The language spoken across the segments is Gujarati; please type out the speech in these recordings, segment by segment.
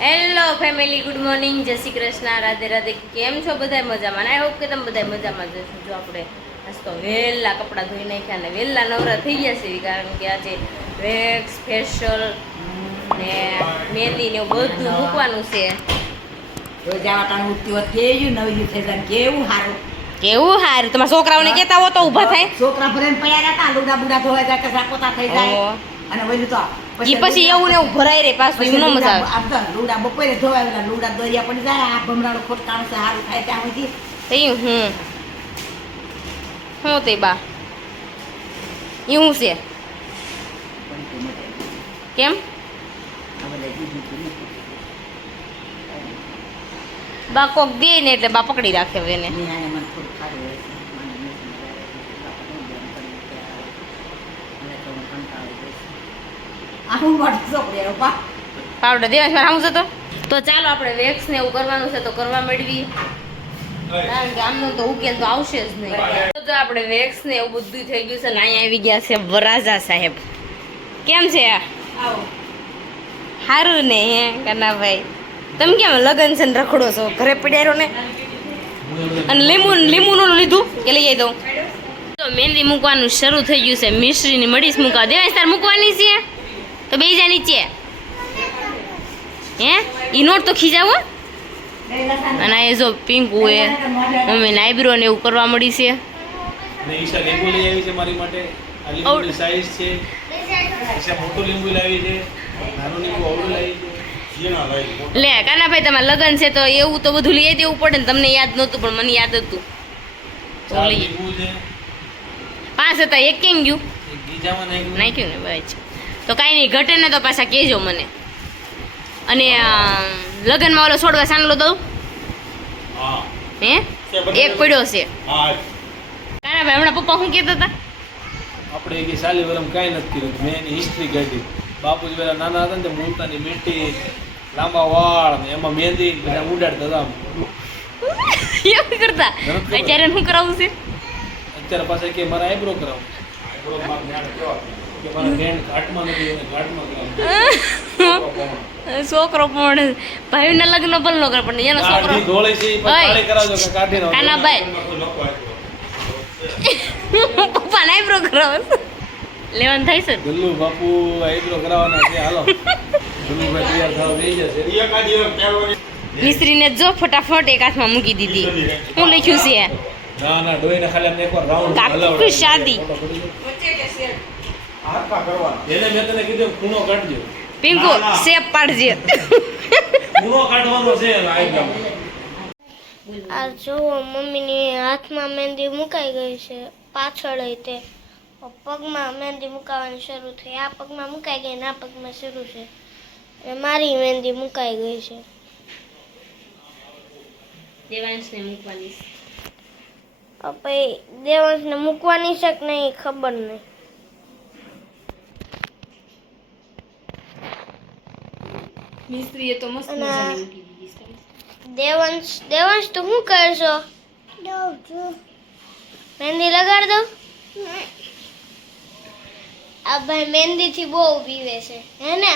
હેલો ફેમિલી, ગુડ મોર્નિંગ, જય શ્રી કૃષ્ણ, રાધે રાધે. કેમ છો બધા? મજામાં? આઈ હોપ કે તમે બધા મજામાં જશો. જો આપણે આજ તો વહેલા કપડાં ધોઈ નાખ્યા ને વહેલા નવરા થઈ ગયા છે, કારણ કે આજે વેક્સ, ફેશિયલ ને મહેંદી ને એવું બધું મૂકવાનું છે. કેવું સારું. તમારા છોકરાઓને કહેતા હો તો ઊભા થાય. છોકરા ભરેને પડ્યા હતા, લુડા બુડા ધોવાઈ જાય, કચરા પોતા થઈ જાય. અને વળી તો પછી એવું ને એવું ભરાય રે પાછું, એમ ન મજા આવે. લુડા બપોરે ધોવાય, લુડા દોરિયા પડી જાય, આ ભમરાડો ખોટકાણું છે, સારું થાય ત્યાં સુધી. થયું હું તે બા એવું છે કેમ? બા કોક દે ને એટલે બા પકડી રાખે એને. પાવડર દેવા છે આવું છે તો ચાલો આપણે વેક્સ ને એવું કરવાનું છે તો કરવા મેળવી, કારણ કે આમનો તો ઉકેલ તો આવશે જ નહીં. તો આપણે વેક્સ ને એવું બધું થઈ ગયું છે ને અહીંયા આવી ગયા છે વરાજા સાહેબ. કેમ છે? સારું ને હે કનાભાઈ? તમે કેમ લગન છે ને રખડો છો? ઘરે પડ્યા ને. અને લીંબુ નું લીધું કે લઈ આવી દઉં? તો મહેંદી મૂકવાનું શરૂ થઈ ગયું છે. મિશ્રીની મડીસ મૂકવા દેવાય તાર મૂકવાની છે તો બે જા નીચે. હે ઈ નોટ તો ખીજાવો. અને એ જો પિંકુ એ મમ્મીને આઈબ્રો ને એવું કરવા મળી છે. ઈશા લીંબુ લઈ આવી છે મારી માટે. આ લીંબુની સાઈઝ છે. ઈશા મોટું લીંબુ લાવી છે, નાનું લીંબુ આવડું લાવી છે. લે કાનાભાઈ, તમારે લગન છે તો એવું તો બધું લઈ દેવું પડે ને. તમને યાદ નહોતું પણ મને યાદ હતું તો લઈ. લીંબુ છે 5 હતા, એક કેમ ગયું? એક ગીજામાં નાખ્યું ને ભાઈ. તો કાંઈ નહીં, ઘટે ને તો પાછા કહેજો મને. અને લગનમાં ઓલો છોડવા સાંડલો દઉં? હા હે એક પડ્યો છે. હા કાનાભાઈ હમણાં પપ્પા શું કહેતા હતા? આપણે કે સાલી વરમ કાંઈ નથી કર્યું. મેં એની હિસ્ટ્રી કાઢી. બાપુજી પેલા નાના હતા ને તે મૂળતાની મીઠી લાંબા વાળ ને એમાં મહેંદી બધા ઉડાડતા હતા. એવું કરતા? અત્યારે શું કરાવવું છે? અત્યારે પાછા કે મારા આઈબ્રો કરાવો. કે મારા બેન ઘાટમાં નથી અને ઘાટમાં કરાવો. છોકરો પણ ભાઈના લગ્ન પણ ન કરે, પણ એનો છોકરો કાઢી ધોળી છે ઈ પણ કાળી કરાવજો કે કાઢી નાખો. કાનાભાઈ પપ્પા આઈબ્રો કરાવે લેવાનું થાય છે. ગલ્લુ બાપુ આઈબ્રો કરાવવાના છે. હાલો ગલ્લુભાઈ તૈયાર થવા બેસી જશે. મિસ્ત્રીને જો ફટાફટ એક હાથમાં મૂકી દીધી. હું લખ્યું છે ના ના ડોઈને ખાલી અમને એકવાર રાઉન્ડ કાકુ શાદી. એને મેં તને કીધું ખૂણો કાઢજો. પિંકુ શેપ પાડજે. ખૂણો કાઢવાનો છે આઈબ્રો. આ જુઓ, મમ્મીની હાથમાં મહેંદી મુકાઈ ગઈ છે, પાછળ તે પગમાં મહેંદી મુકાવાની શરૂ થઈ. આ પગમાં મુકાઈ ગઈ ને આ પગમાં શરૂ છે. મારી મહેંદી મુકાઈ ગઈ છે. દેવાંશને મૂકવાની ભાઈ દેવાંશને મૂકવાની છે કે નહીં ખબર નહીં. મિસ્ત્રીએ તો મસ્ત મજાની મૂકી દીધી. દેવાંશ તો શું કરશો? મહેંદી લગાડ દઉં? આ ભાઈ મહેંદીથી બહુ પીવે છે હે ને?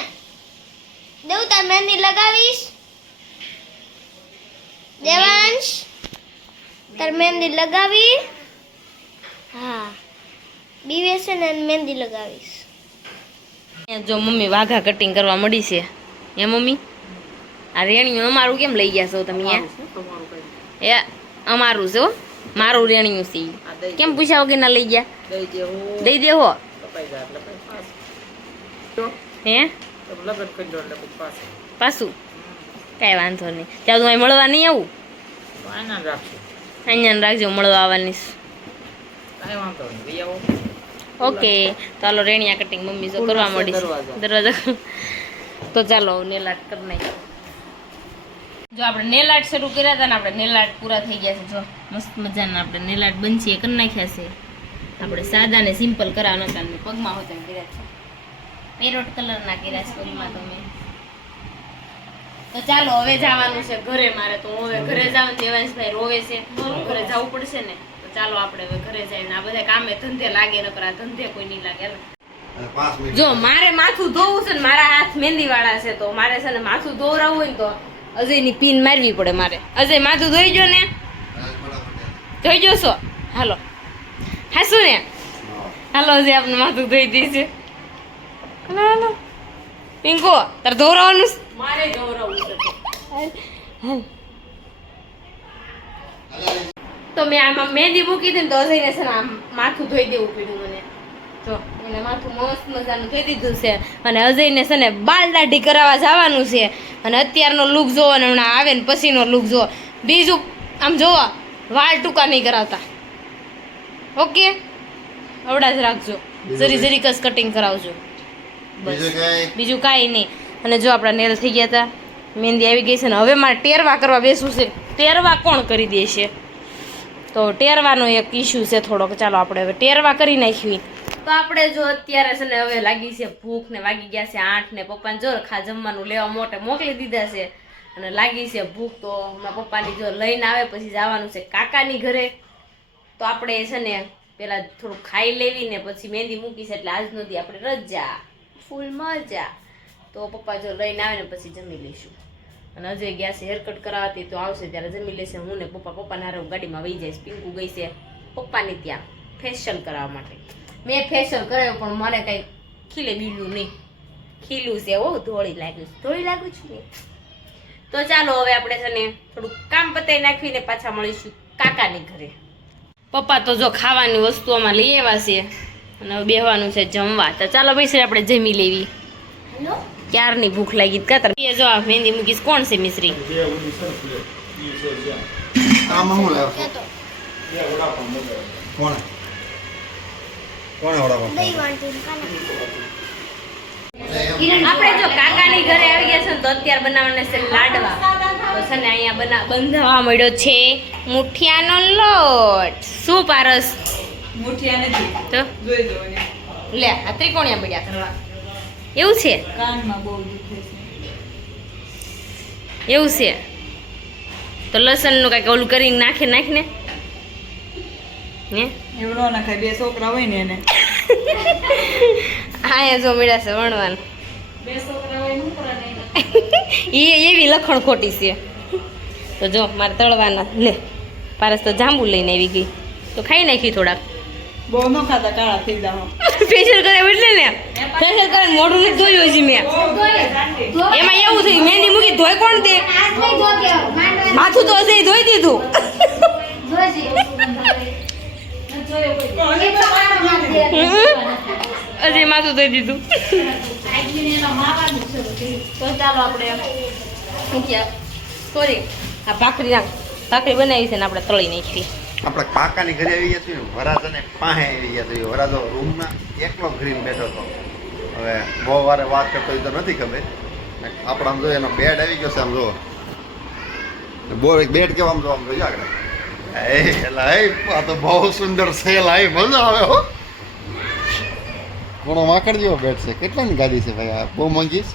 દેવું તાર મહેંદી લગાવીશ? દેવાંશ તાર મહેંદી લગાવી? હા, બીવે છે ને મહેંદી લગાવીશ. જો મમ્મી વાઘા કટિંગ કરવા મળી છે. હે મમ્મી, આ રેણિયું અમારું કેમ લઈ ગયા છો તમે? એ અમારું છે હો, મારું રેણિયું છે. કેમ પૂછ્યા વગર ના લઈ ગયા? દઈ દેવો હે પાછું? કાંઈ વાંધો નહીં. ત્યાં તું અહીં મળવા નહીં આવું? અહીંયા રાખજો, મળવા આવવાની. ઓકે ચાલો, રેણિયા કટિંગ મમ્મી જો કરવા મળી દરવાજા. તો ચાલો નેલ આર્ટ કરી નાખીએ. જો આપણે નેલ આર્ટ શરૂ કર્યા હતા ને, આપણે નેલ આર્ટ પૂરા થઈ ગયા છે. જો મસ્ત મજાના આપણે નેલ આર્ટ બનશે કરી નાખ્યા છે. આપણે સાદા ને સિમ્પલ કરાવવા નતા, પગમાં હોતે કર્યા છે. પેરોટ કલરના કર્યા છે પગમાં તમે. તો ચાલો હવે જવાનું છે ઘરે. મારે તો હવે ઘરે જવાનું. દેવાંશભાઈ રોવે છે, ઘરે જવું પડશે ને. તો ચાલો આપણે હવે ઘરે જઈને આ બધા કામે ધંધે લાગે, નકર આ ધંધે કોઈ નહીં લાગે. અને 5 મિનિટ જો મારે માથું ધોવું છે ને મારા હાથ મહેંદી વાળા છે તો મારે છે ને માથું ધોવરાવવું હોય ને તો અજયની પીન મારવી પડે મારે. અજય માથું ધોઈ જો ને, ધોઈ જોશો? હાલો હાસુ ને, હાલો અજય આપણે માથું ધોઈ દઈશે. હાલો હાલો પિંકો તારે ધોવરાવાનું છે? મારે ધોવરાવવું છે. હાલ તો મેં આમાં મહેંદી મૂકી હતી ને તો અજયને છે ને આમ માથું ધોઈ દેવું પડ્યું મને. જો એને માથું મસ્ત મજાનું ધોઈ દીધું છે અને અજયને છે ને બાલ દાઢી કરાવવા જવાનું છે અને અત્યારનો લુક જોવો ને હમણાં આવે ને પછીનો લુક જોવો. બીજું આમ જોવો વાળ ટૂંકા નહીં કરાવતા, ઓકે? અવડા જ રાખજો, જરી જરી કસ કટિંગ કરાવજો બસ, બીજું કાંઈ નહીં. અને જો આપણા નેલ થઈ ગયા હતા, મહેંદી આવી ગઈ છે ને હવે મારે ટેરવા કરવા બેસવું છે. ટેરવા કોણ કરી દે છે? તો ટેરવાનો એક ઇસ્યુ છે થોડોક. ચાલો આપણે હવે ટેરવા કરી નાખવી. તો આપણે જો અત્યારે છે ને હવે લાગી છે ભૂખ ને વાગી ગયા છે 8 ને પપ્પાને જો જમવાનું લેવા મોટે મોકલી દીધા છે અને લાગી છે ભૂખ. તો મારા પપ્પાની જો લઈને આવે પછી જવાનું છે કાકાની ઘરે. તો આપણે છે ને પેલા થોડું ખાઈ લેવી ને પછી મહેંદી મૂકી છે એટલે આજનો દી આપણે રજા, ફૂલ મજા. તો પપ્પા જો લઈને આવે ને પછી જમી લઈશું. અને અજય ગયા છે હેરકટ કરાવતી, તો આવશે ત્યારે જમી લેશે. હું ને પપ્પાના હારે ગાડીમાં વહી જઈશ. પિંકુ ગઈ છે પપ્પાની ત્યાં ફેશિયલ કરાવવા માટે. મેં ફેશિયલ કરાવ્યું પણ મને કંઈ ખીલે બીલું નહીં, ખીલું છે ઓ ધોળી લાગ્યું છું ને. તો ચાલો હવે આપણે છે ને થોડુંક કામ પતાવી નાખીને પાછા મળીશું કાકાની ઘરે. પપ્પા તો જો ખાવાની વસ્તુઓમાં લઈ આવ્યા છે અને હવે બેહવાનું છે જમવા. તો ચાલો ભાઈ આપણે જમી લેવી. ક્યારની ભૂખ લાગી કાતર. એ જો આ મહેંદી મૂકીશ. કોણ છે મિશ્રી? આમાં હું લાવ્યો કોણ વડાપાવ? દહીં વાંટીને કાના. આપણે જો કાકાની ઘરે આવી ગયા છે ને તો અત્યારે બનાવવાના છે લાડવા. તો છે ને અહીંયા બંધાવા મળ્યો છે મુઠિયાનો લોટ. શું પારસ? મુઠિયા નથી તો જોઈ દો ને. લે આ ત્રિકોણિયા મળ્યા કરવા. એવું છે? કાનમાં બહુ દુખે છે. એવું છે તો લસણનું કાંઈક ઓલું કરીને નાખીને હે એવું ન નખાય, 2 છોકરા હોય ને એને. હા જો મળ્યા છે વણવાનું. 2 છોકરા હોય શું કરે એ એવી લખણ ખોટી છે. તો જો મારે તળવાના. લે પારસ તો જાંબુ લઈને આવી ગઈ તો ખાઈ નાખી થોડાક. બહુ ન ખાતા, કાળા થઈ જાવ. ફેશિયલ કરે એટલે ને ફેશિયલ કરે મોઢું નથી ધોયું હજી મેં. એમાં એવું થયું મહેંદી મૂકી ધોઈ કોણ દે? માથું તો હજી ધોઈ દીધું. હજી માથું ધોઈ દીધું. તો ચાલો આપણે સોરી આ ભાખરી બનાવી છે ને આપણે તળી નાખી. આપણે કાકાની ઘરે આવી ગયા છીએ ને, વરાજાને પાસે આવી ગયા છીએ. વરાજો રૂમમાં એકલો ઘરીને બેઠો હતો. હવે બહુ વારે વાત કરતો હોય તો નથી ખબર. આપણે આમ જો એનો બેડ આવી ગયો છે, આમ જો બહુ બેડ કેવા આમ જો આમ જોઈ આગળ આ તો બહુ સુંદર સેલ આવી, મજા આવે હો. ઘણો વાકડ જેવો બેડ છે. કેટલાની ગાદી છે ભાઈ? આ બહુ મોંઘી છે.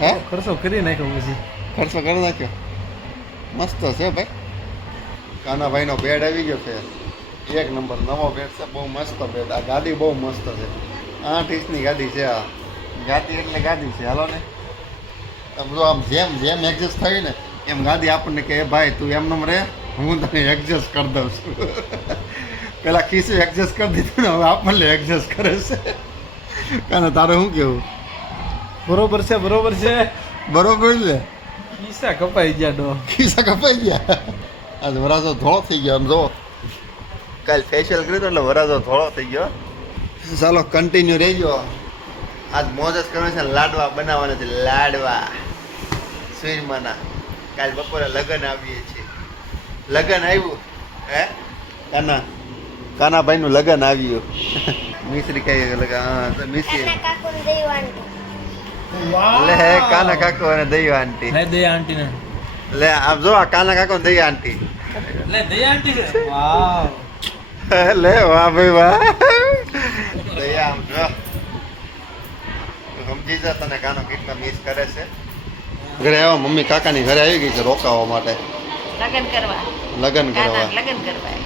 હે ખર્ચો કરી નાખ્યો પછી. ખર્ચો કરી નાખ્યો. મસ્ત છે ભાઈ. કાનાભાઈનો બેડ આવી ગયો છે, 1 નંબર નવો બેડ છે. બહુ મસ્ત બેડ. આ ગાદી બહુ મસ્ત છે. 8 ઇંચની ગાદી છે. આ ગાદી એટલે ગાદી છે. હાલો ને આમ જો આમ જેમ એડજસ્ટ થયું ને એમ ગાદી આપણને કે ભાઈ તું એમનેમ રહે, હું તને એડજસ્ટ કરી દઉં છું. પેલા ખીસું એડજસ્ટ કરી દીધું ને હવે આપણને એડજસ્ટ કરે છે. કાના તારે શું કેવું? બરોબર છે બરોબર છે. ખિસ્સા કપાઈ ગયા ડો. ખિસ્સા કપાઈ ગયા. આજ વરાજો ધોળો થઈ ગયો. આમ જો કાલ ફેશિયલ કર્યું એટલે વરાજો ધોળો થઈ ગયો. ચાલો કન્ટિન્યુ રહેજો. આજ મોજ જ કરવાની છે. લાડવા બનાવવાના છે. લાડવા સુરમાના. કાલ બપોરે લગ્ન આવીએ છીએ. લગ્ન આવ્યું હે કાનાભાઈનું લગ્ન આવ્યું. મિશ્રી કઈ મિશ્રી કાકુને દહીં વાંટી. લે કાના કાકો અને દયા આંટી. લે દયા આંટી ને. લે આમ જો આ કાના કાકો ને દયા આંટી. લે દયા આંટી છે. વાવ. લે વાહ ભાઈ વાહ. દયા આમ જો સમજી જા તને કાનો કેટલા મિસ કરે છે. ઘરે આવ્યા મમ્મી કાકાની ઘરે આવી ગઈ છે રોકાવા માટે. લગન કરવા. લગન કરવા. લગન કરવા.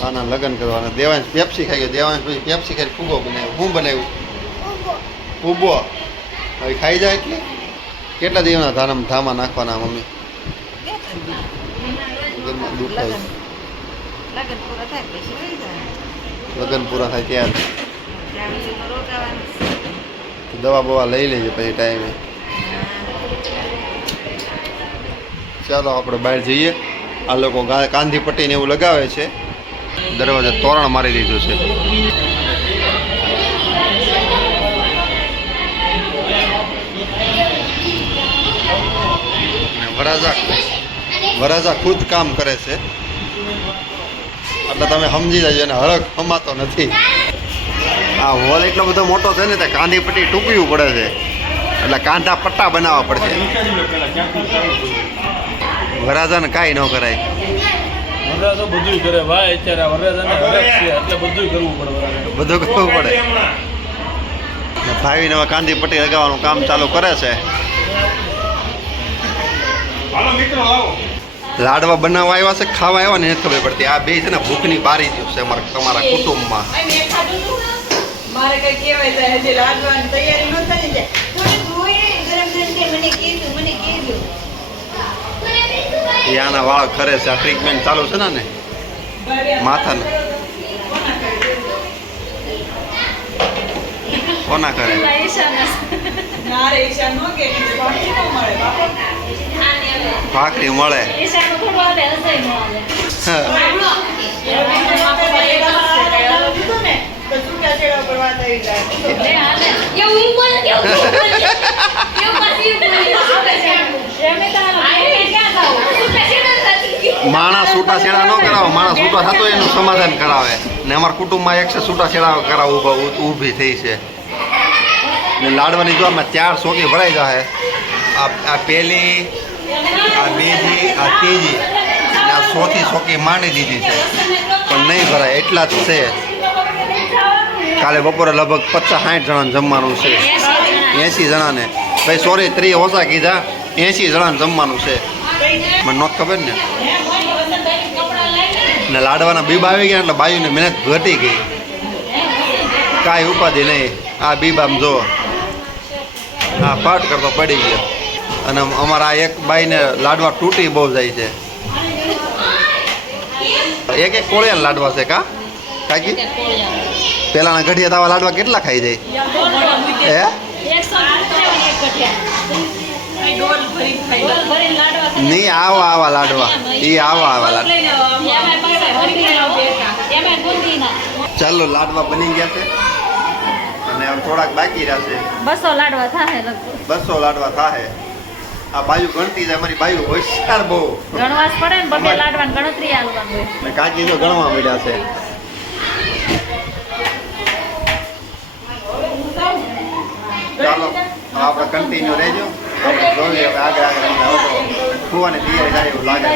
કાના લગન કરવાના. દેવાંશ પેપ્સી ખાઈ ગયો. દેવાંશ પછી પેપ્સી ખાઈ ફૂગો બનાવ્યો. શું બનાવ્યું? ઊભો હવે ખાઈ જાય એટલે કેટલા દિવસના ધામા નાખવાના મમ્મી ઘરમાં દુઃખ થાય લગન પૂરા થાય પછી વહી જાય લગ્ન પૂરા થાય ત્યારે ત્યાં સુધી તો રોકાવાનું છે. દવા બવા લઈ લેજે પછી ટાઈમે ચાલો આપણે બહાર જઈએ આ લોકો કાંધી પટ્ટીને એવું લગાવે છે દરવાજે તોરણ મારી દીધું છે વરાજા ખુદ કામ કરે છે એટલે તમે સમજી જજો અને હરખ હમાતો નથી આ હોલ એટલો બધો મોટો છે ને તે કાંધી પટ્ટી ટૂંકવી પડે છે એટલે કાંધા પટ્ટા બનાવવા પડશે વરાજાને કાંઈ ન કરાય વરરાજા બધું કરે ભાઈ અત્યારે વરરાજાને હરખ છે એટલે બધું કરવું પડે વરરાજાને. બધું કરવું પડે ને ભાઈને હવે કાંધી પટ્ટી લગાવવાનું કામ ચાલુ કરે છે લાડવા બનાવવા આવ્યા છે ખાવા આવ્યા ને નથી ખબર પડતી આ બે છે ને ભૂખની બારી ગયું છે તમારા કુટુંબમાં મારે કઈ કહેવાય જાય હજી લાડવાની તૈયારી ન થઈ જાય થોડીક હોય ગરમ ગરમ કે મને કીધું એ આના વાળ ખરે છે આ ટ્રીટમેન્ટ ચાલુ છે ને માથાને કોના કરે ના રે ઈશા નો કે બાકી ન મળે બાપા ભાખરી મળે તો છૂટા છેડા ઉપર વાત આવી જાય માણસ છૂટા છેડા ન કરાવે માણસ છૂટા થતો એનું સમાધાન કરાવે ને અમારા કુટુંબમાં 100 છૂટા છેડા કરાવવા ઊભી થઈ છે ને લાડવાની જો આમાં 4 સોકી ભરાઈ જાય આ પહેલી આ બીજી આ ત્રીજી ને આ ચોથી સોકી માંડી દીધી છે પણ નહીં ભરાય એટલા જ છે કાલે બપોરે લગભગ 50-60 જણાને જમવાનું છે 80 જણાને ભાઈ સોરી 30 ઓછા કીધા 80 જણાને જમવાનું છે મને નહોત ખબર ને લાડવાના બીબ આવી ગયા એટલે બાયુની મહેનત ઘટી ગઈ કાંઈ ઉપાધિ નહીં આ બીબ આમ જો હા પાટ કરતો પડી ગયો અને અમારા એક બાઈને લાડવા તૂટી બહુ જાય છે એક કોળિયા લાડવા છે કાકી પેલાના ગઢિયા તાવા લાડવા કેટલા ખાઈ જાય હે નહીં આવા લાડવા એ આવા લાડવા ચાલો લાડવા બની ગયા છે અને હવે થોડાક બાકી રહ્યા છે 200 લાડવા થાય 200 લાડવા થાય આ બાયુ ગણતી જાય અમારી બાયુ હોશિયાર બહુ ગણવાસ પડે ને બબે લાડવાની ગણતરી આલવાનું હોય ને કાકી જો ગણવા મળ્યા છે ચાલો આપણે કન્ટિન્યુ રહેજો આપણે જોઈએ હવે આગળ ખુવાની તૈયારી થાય એવું લાગે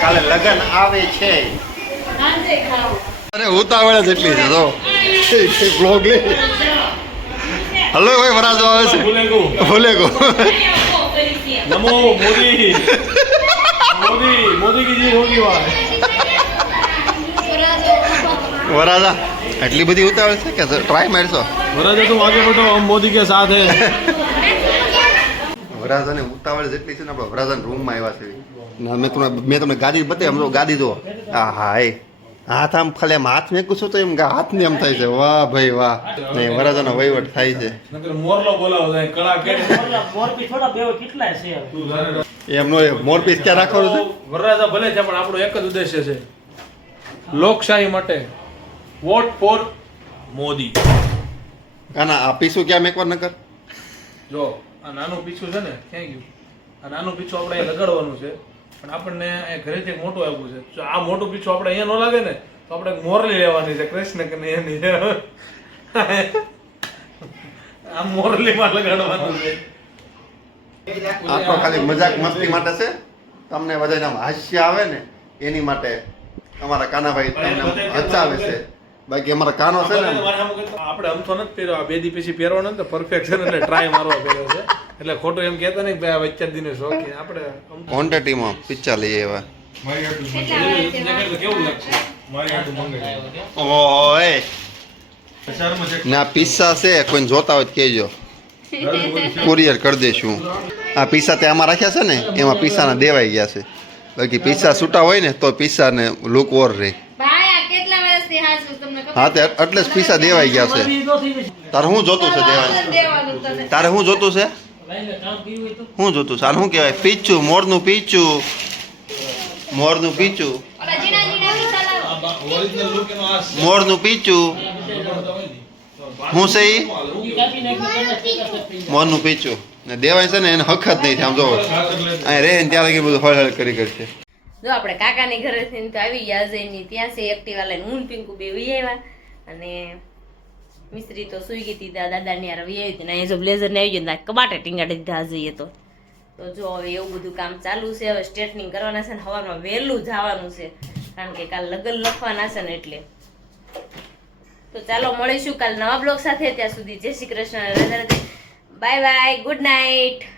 કાલે લગન આવે છે અરે ઉતાવળ જ એટલી છે તો બ્લોગ લે હલો ભાઈ વરાજો આવે છે ભૂલે ગો નમો મોદી મોદી કી જી હોગી વાત વરાજા એટલી બધી ઉતાવળ છે કે ટ્રાય મારશો वराजा तुम आगे बढ़ो हम मोदी के साथ हैं વરાજાને ઉતાવળ જેટલી છે ને આપણે વરાજાના રૂમમાં આવ્યા છે મેં તમને ગાડી બતાવી આમ તો ગાડી જો હા હા એ હાથ આમ ખાલી આમ હાથ મેકું છું તો એમ હાથને એમ થાય છે વાહ ભાઈ વાહ નહીં વરાજાનો વહીવટ થાય છે નકર મોરલો બોલાવો જાય કળા કે મોરપી થોડા બેવ કેટલા છે એમ નો મોરપીસ ક્યાં રાખવાનું છે વરરાજા ભલે છે પણ આપણો એક જ ઉદ્દેશ્ય છે લોકશાહી માટે વોટ ફોર મોદી કાના આ પીસું ક્યાં મેકવા નકર જો આ નાનું પીછું છે ને ક્યાં ગયું આ નાનું પીછું આપણે અહીંયા લગાડવાનું છે પણ આપણને અહીંયા ઘરેથી એક મોટું આવ્યું છે જો આ મોટું પીછું આપણે અહીંયા ન લાગે ને તો આપણે એક મોરલી લેવાની છે કૃષ્ણ કે એની આ મોરલીમાં લગાડવાનું છે આ તો ખાલી મજાક મસ્તી માટે છે તમને બધાને આમ હાસ્ય આવે ને એની માટે અમારા કાનાભાઈ તમને હચાવે છે બાકી અમારા કાનો છે ને આપણે અમથો નથી પહેર્યો આ બે દી પછી પહેરવાનો ને પરફેક્ટ છે ને એટલે ટ્રાય મારવા પહેર્યો છે એટલે ખોટું એમ કહેતા નહીં કે વચ્ચે દિને શોખી આપણે ક્વોન્ટિટીમાં પિક્ચર લઈએ એવા કેવું લાગશે મારી હાટું મંગાવી ઓય ને આ પિસ્સા છે કોઈને જોતા હોય તો કહેજો કુરિયર કરી દઈશું આ પિસ્સા તે આમાં રાખ્યા છે ને એમાં પિસ્સાના દેવાઈ ગયા છે બાકી પિસ્સા છૂટા હોય ને તો પિસ્સાને લુક ઓર રહે ભાઈ આ કેટલા વર્ષથી હાચું તમને ખબર હા તે એટલે જ પિસ્સા દેવાઈ ગયા છે ઈ નો થઈ જશે. તારે શું જોતું છે દેવાનું દેવાનું તને તારે શું જોતું છે લાઈને કામ કર્યું હોય તો શું જોતું છે આને શું કહેવાય પીચું મોરનું પીચું મોરનું પીચું ઓલા જીણા જીણા પીસા લાવો ઓરિજિનલ લુક એનો આ છે. મોરનું પીચું શું છે ઈ ઈ કાપી નાખ્યું તો એના સ્ટેટસ જ થઈ જાય. મોરનું પીચું ને દેવાય છે ને એને હક જ નહીં થાય આમ જો અહીં રહે ને ત્યાં લગી બધું હળ કરી કરશે જો આપણે કાકાની ઘરેથી તો આવી ગયા અજયની ત્યાં છે એક્ટિવા લઈને હું ને પિંકુ બે વી આવ્યા અને મિસ્ત્રી તો સુઈ ગઈ હતી દાદાની યાર વી આવી હતી ને અહીંયા જો બ્લેઝર ને આવી ગયું ને કબાટે ટીંગાડી દીધા અજયે તો જો હવે એવું બધું કામ ચાલુ છે હવે સ્ટ્રેટનિંગ કરવાના છે ને સવારમાં વહેલું જવાનું છે કારણ કે કાલ લગ્ન લખવાના છે ને એટલે તો ચાલો મળીશું કાલ નવા બ્લોગ સાથે ત્યાં સુધી જય Shri Krishna Radhe Radhe bye bye good night